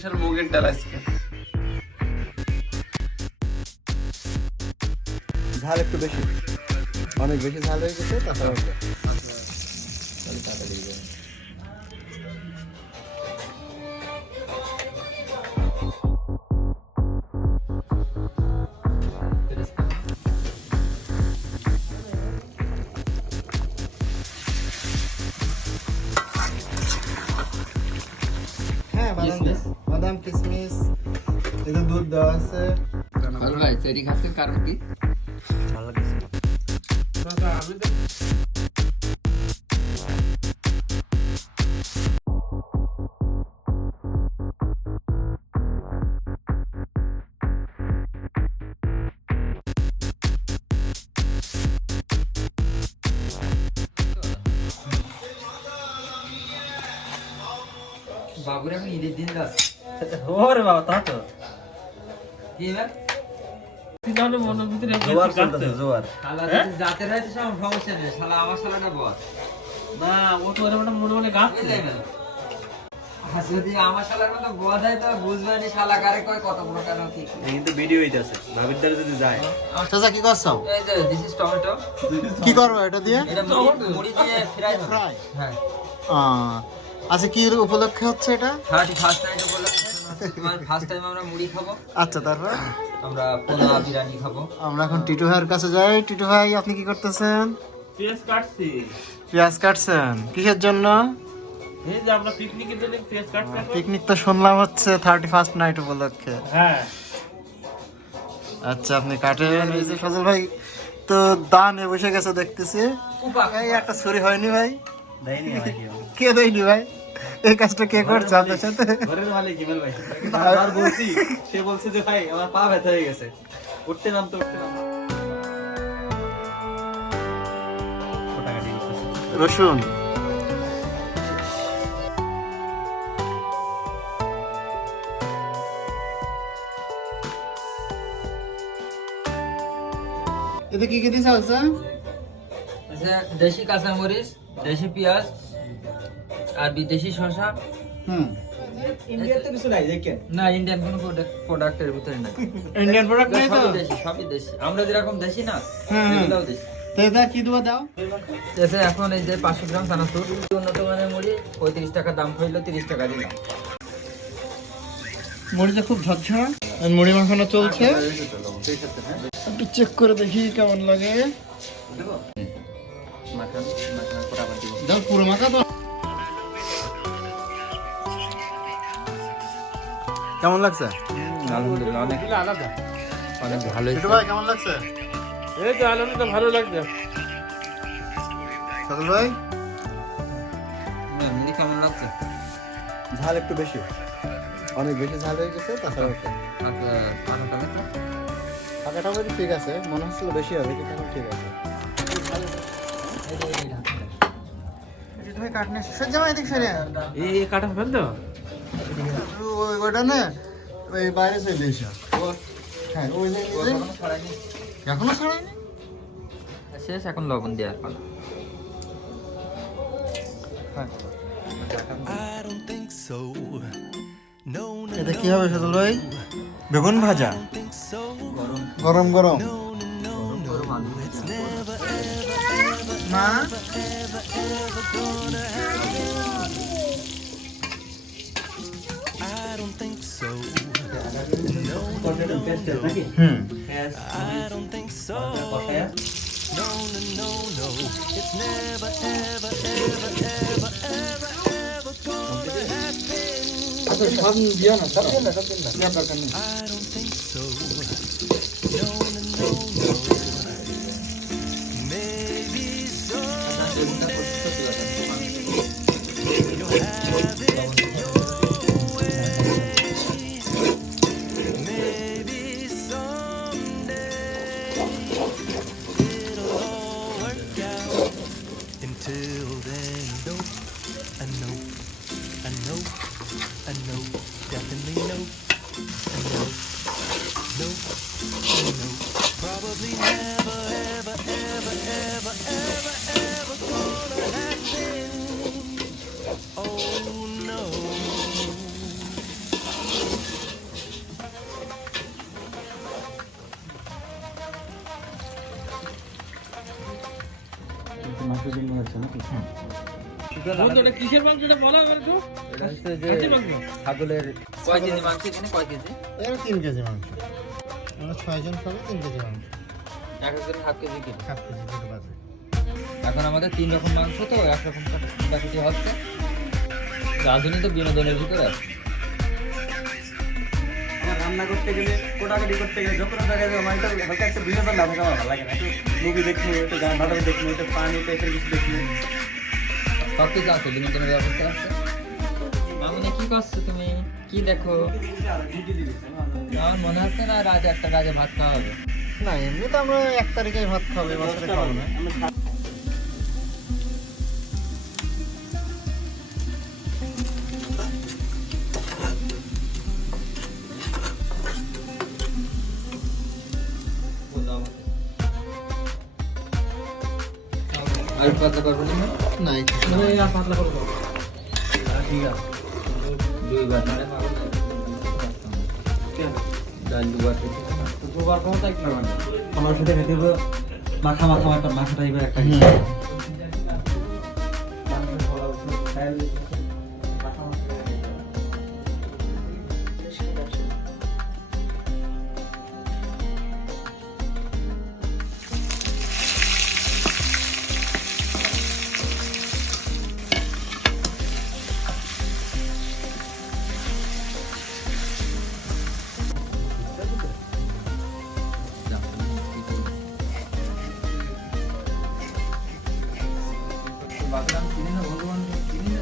Special মুগের ডাল আজকে। ঝাল একটু বেশি, অনেক বেশি ঝাল হয়ে গেছে। তাছাড়া হ্যাঁ, বাদাম কিশমিশ, এটা দুধ দেওয়া আছে। ভাই চেরি খাচ্ছে কারণ কি? ভালো লাগছে। বাবুর এখন ঈদের দিন যাচ্ছে। ওরে বাবা, তা তো কি এবার? তাহলে মনের ভিতরে জোয়ার চলতেছে, জোয়ার। শালা যদি জাতের হয় তো সমস্যা নেই, শালা আমার শালাটা বস। না, ও তো ওরে মনে মনে গাচ্ছে। বুঝলে না? আর যদি আমার শালার মতো বদ হয় তো বুঝবে না শালা কারে কয় কত বড় কারণ কি। এই কিন্তু ভিডিও হইতাছে, ভাবির দ্বারা যদি যায়। চাচা কি করছো? এই যে দিস ইজ টমেটো। কি করবো এটা দিয়ে? এটা মুড়ি দিয়ে ফ্রাই হবে। ফ্রাই। হ্যাঁ। আচ্ছা, কি উপলক্ষে হচ্ছে এটা? ফার্স্ট নাইট উপলক্ষে তোমার ফার্স্ট টাইম আমরা মুড়ি খাবো। আচ্ছা, তারপর আমরা পোলাও বিরিয়ানি খাবো। আমরা এখন টিটু ভাইয়ের কাছে যাই। টিটু ভাই, আপনি কি করতেছেন? পেঁয়াজ কাটছি। পেঁয়াজ কাটছেন কিসের জন্য? এই যে আমরা পিকনিকের জন্য পেঁয়াজ কাটছি। পিকনিক তো শুনলাম হচ্ছে 31st নাইট উপলক্ষে। হ্যাঁ, আচ্ছা, আপনি কাটেন। এই যে সজল ভাই তো দানে বসে গেছে দেখতেছি। এই একটা ছুরি হয়নি ভাই? কে দেয়নি ভাই? এই কাজটা কে করছে আপনার সাথে? ঘরের মালিক হিমেল ভাই। আর বলছি, সে বলছে যে ভাই আমার পা ব্যথা হয়ে গেছে, উঠতে নামতে। রসুন, এতে কি কি দিছে আছে? আচ্ছা, দেশি কাঁচামরিচ, দেশি পেঁয়াজ আর বিদেশি শসা। হুম, ইন্ডিয়াতে কিছু নাই দেখেন। না, ইন্ডিয়ান কোনো প্রোডাক্টের ভিতরে নাই। ইন্ডিয়ান প্রোডাক্ট নাই তো? সবই দেশি, সবই দেশি। আমরা যেরকম দেশি না, হুম, হুম। এগুলোও দেশি। তো এটা কি দেবো দাও? এতে এখন এই যে 500 গ্রাম চানাচুর, উন্নত মানের মুড়ি 35 টাকা দাম হইলো, 30 টাকা দিলাম। মুড়িটা খুব ঝরঝরা, আর মুড়ি মাখানো চলছে। একটু চেক করে দেখি কেমন লাগে। দাও, পুরো মাখা তো। কেমন লাগছে? আলহামদুলিল্লাহ, অনেক আলাদা। অনেক ভালোই। ছোট ভাই কেমন লাগছে? এই তো আলহামদুলিল্লাহ ভালো লাগছে। সজল ভাই, মুড়ি কেমন লাগছে? ঝাল একটু বেশি, অনেক বেশি ঝাল হয়ে গেছে। তাছাড়া টাকাটা বলি ঠিক আছে, মনে হচ্ছিল বেশি হবে, কিন্তু এখন ঠিক আছে। কাটনে সহ্য হয়, এদিক সরে এই কাটা ফেল তো। ওইটা না, ওই বাইরে চলে এসে। হ্যাঁ, ওই যে এখনো ছাড়ায়নি। শেষ, এখন লবণ দেওয়ার পালা। এটা কি হবে সজল ভাই? বেগুন ভাজা, গরম গরম। মা, হুম, সব দিও না, সব দিও না, সব দিও না, দেওয়ার দরকার নেই। বন্ধু এটা কিসের মাংস এটা বলা আমার একটু এটা হচ্ছে যে খাসির মাংস ছাগলের কয় কেজি মাংস এখানে কয় কেজি? এর 3 কেজি মাংস, আমরা 6 জন খাবো, 3 কেজি মাংস, এক একজনের হাফ কেজি কিলো। 7 কেজি করে বাজে। এখন আমাদের 3 রকম মাংস, তো এক রকম কাটাকুটি হচ্ছে। রাঁধুনি তো বিনোদনের ভিতরে আছে। আমার রান্না করতে গেলে কোটাকাটি করতে গেলে যখন জায়গায় আমার এটা হালকা একটা বিনোদন না থাকা আমার ভালো লাগে না। একটু মুভি দেখবো, একটু গান নাটক দেখবো, একটু পানি টাইপের কিছু দেখবো। সব কিছু আছে, বিনোদনের ব্যবস্থা আছে। মামুনি কি করছো তুমি? কি দেখো? আমার মনে হচ্ছে না রাত 1টা বাজে ভাত খাওয়া হবে। না এমনি তো আমরা 1 তারিখে ভাত খাবো, বছরে খাবো না। আর পাতলা করবো না? না পাতলা করে দাও। ঠিক আছে। 2 বার মানে পাবো না। ডাল 2 বার খেতে হবে না। দুবার ক্ষমতা একটু মানে আমার সাথে খেতে হবে মাখা মাখা একটা মাখা টাইপের একটা কিছু। বাদাম কিনে না ভগবান কিনে না।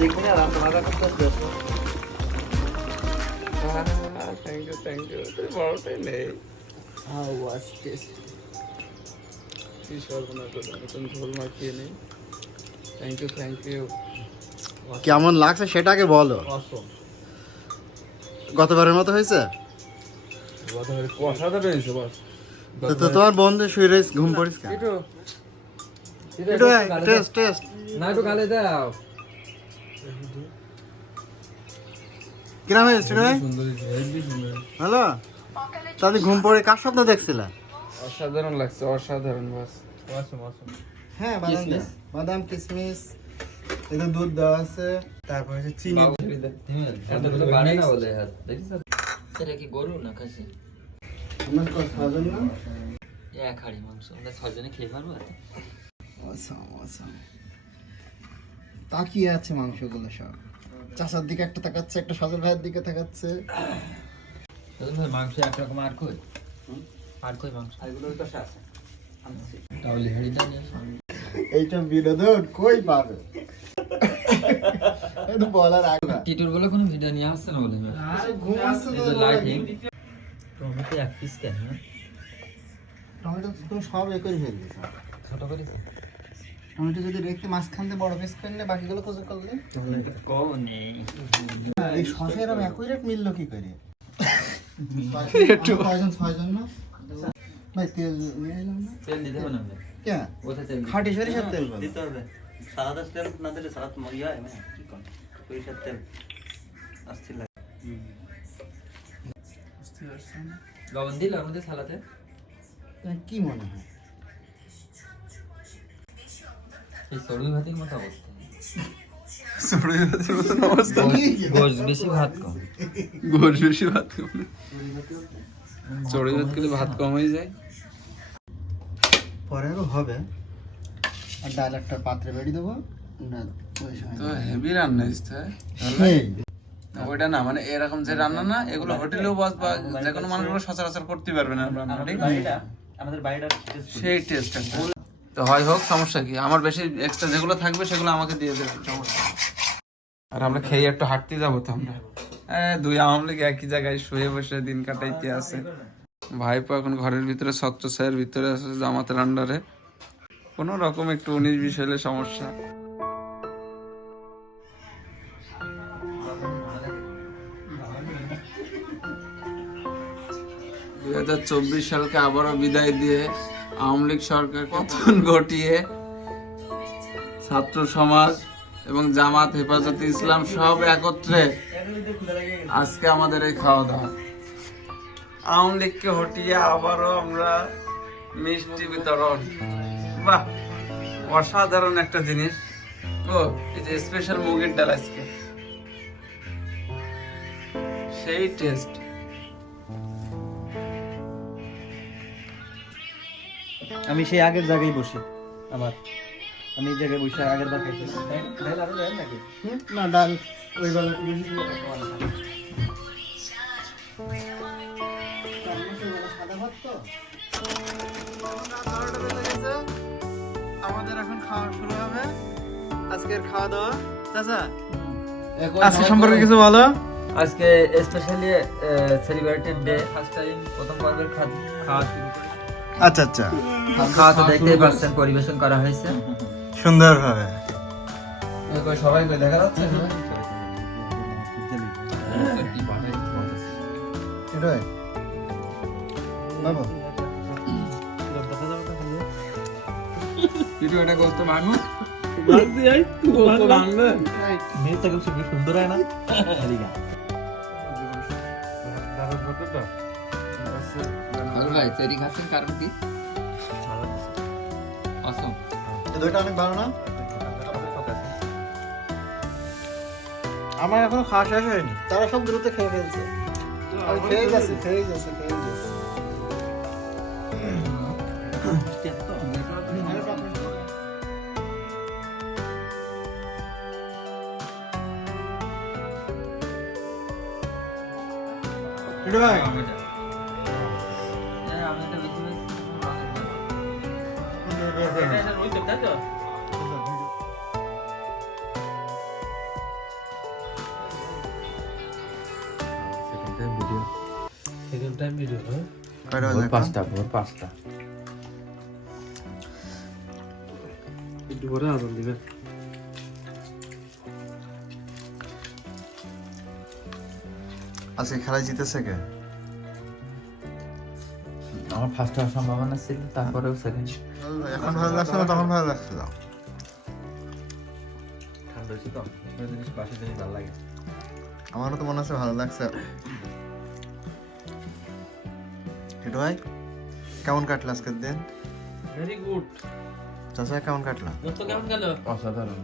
দেখবি না রান্না বান্না করতে আসবে। থ্যাংক ইউ বড়টাই নেই How was this? কি সর্বনা করলাম নতুন ঝোল মাখিয়ে নেই থ্যাংক ইউ কেমন লাগছে সেটাকে বলো। অসম গতবারের মতো হয়েছে? কষাটা পেয়েছে বস তো তোমার বন্ধু শুয়ে রয়েছে, ঘুম পড়িস কেন? একটু একটু টেস্ট টেস্ট না একটু গালে দাও। কিরম হয়েছে ভাই? হ্যালো, তাহলে ঘুম পড়ে কার স্বপ্ন দেখছিলা? অসাধারণ লাগছে অসাধারণ বস অসম হ্যাঁ বাদাম কিসমিস। বাদাম কিশমিশ, এটা দুধ দেওয়া আছে, তারপর হচ্ছে চিনি। এতগুলো বাড়ে না বলে হাত দেখিস? এটা কি গরু না খাসি? আমার কত ছজন না? এক হাড়ি মাংস আমরা 6 জনে খেয়ে পারবো এত? Awesome awesome. তাকিয়ে আছে মাংসগুলো সব, চাচার দিকে একটা তাকাচ্ছে, একটা সজল ভাইয়ের দিকে তাকাচ্ছে। তাহলে ভাই মাংস একরকম আর কই? আর কই মাংস? এগুলোর পাশে আছে। তাহলে হাড়িটা নিয়ে আসো। এইটা বিনোদন কই পাবে? এটা বলার আগে না। টিটুর বলে কোনো ভিডিও নিয়ে আসছে না বলে ঘুম আসছে এই তো যে লাইটিং টমেটো 1 পিস কেন? টমেটো তো তুমি সব এ করে ফেললি। ছোট করে টমেটো যদি রেখে মাঝখান দিয়ে বড় পিস করলে বাকিগুলো কোজো করলে কম নেই। এই শসা এরকম একই রেট মিললো কি করে? কয়জন 6 জন না ভাই? তেল নিয়ে এলাম না তেল দিতে হবে না ভাই। কে? ওটা তেল দিতে খাঁটি সরিষার তেল বলো। দিতে হবে। সালাদের তেল না দিলে সালাদ মরিয়া হয় মানে কি কোন সরিষার তেল আসছে লাগে। লবণ দিল ওর মধ্যে সালাতে? তোমার কি মনে হয়? এই সরুই ভাতের মতো অবস্থা। গোশ বেশি ভাত কম। গোশ বেশি ভাত কম চড়ি ভাত খেলে ভাত কম হয়ে যায় পরে আরো হবে। আর ডাল একটা পাত্রে বেড়ে দেবো না ওই সময় তো হেভি রান্না হয়েছে সেই। ওইটা না মানে এরকম যে রান্না না এগুলো হোটেলেও বস বা যে কোনো মানুষগুলো সচরাচর করতে পারবে না রান্না ঠিক আছে? আমাদের বাড়িটা সেই টেস্ট তো হয় হোক সমস্যা কি, আমার বেশি এক্সট্রা যেগুলো থাকবে সেগুলো আমাকে দিয়ে দেবে সমস্যা নেই। আর আমরা খেয়ে একটু হাঁটতে যাবো তো আমরা দুই আওয়ামী লীগ একই জায়গায় শুয়ে বসে দিন কাটাইতে আছে। ভাইপো এখন ঘরের ভিতরে ছত্রছায়ের ভিতরে আছে জামাতের আন্ডারে, কোনো রকম একটু 19-20 হলে সমস্যা। 2024 সালকে আবারও বিদায় দিয়ে আওয়ামী লীগ সরকার পতন ঘটিয়ে ছাত্র সমাজ এবং জামাত হেফাজতে ইসলাম সব একত্রে আজকে আমাদের এই খাওয়া দাওয়া। আওয়ামী লীগকে হটিয়ে আবারও আমরা মিষ্টি বিতরণ। বাহ, অসাধারণ একটা জিনিস। ও এই যে স্পেশাল মুগের ডাল আজকে সেই টেস্ট। আমি সেই আগের জায়গায় বসে আমি এই জায়গায় বসে আগের বার খাইছি। ডাল আরো দেন নাকি? না ডাল ওই বেলা আমাদের এখন খাওয়া শুরু হবে। আজকের খাওয়া দাওয়া চাচা আজকে সম্পর্কে কিছু বলো। আজকে specially celebrated day, first time প্রথম পর্বের খাওয়া শুরু করি। আচ্ছা আচ্ছা, খাওয়া তো দেখতেই পাচ্ছেন, পরিবেশন করা হয়েছে সুন্দরভাবে। সবাই দেখা যাচ্ছে এটাই বাবু ভিডিওটা করতে মানুষ মেয়েটা খুব সুন্দর হয় না? ভাই চেরি খাচ্ছেন কারণ কি? অসম। দুইটা অনেক ভালো না? আমার এখনো খাওয়া শেষ হয়নি, তারা সব দ্রুত খেয়ে ফেলছে। খেয়ে গেছে। ভাই আমি তো বেশি ভোর 5টা। একটু পরে আজান দিবে। আজকে খেলায় জিতেছে কে? আমার ফার্স্ট হওয়ার সম্ভাবনা ছিল, তারপরেও সেকেন্ড। এখন ভালো লাগছে না, তখন ভালো লাগছিল। ঠান্ডা হয়েছে তো, জিনিস বাসি জিনিস ভালো লাগে। আমারও তো মনে হচ্ছে ভালো লাগছে। এটা ভাই কেমন কাটলো আজকের দিন? Very good. চাচা কেমন কাটলো? কেমন গেল? অসাধারণ।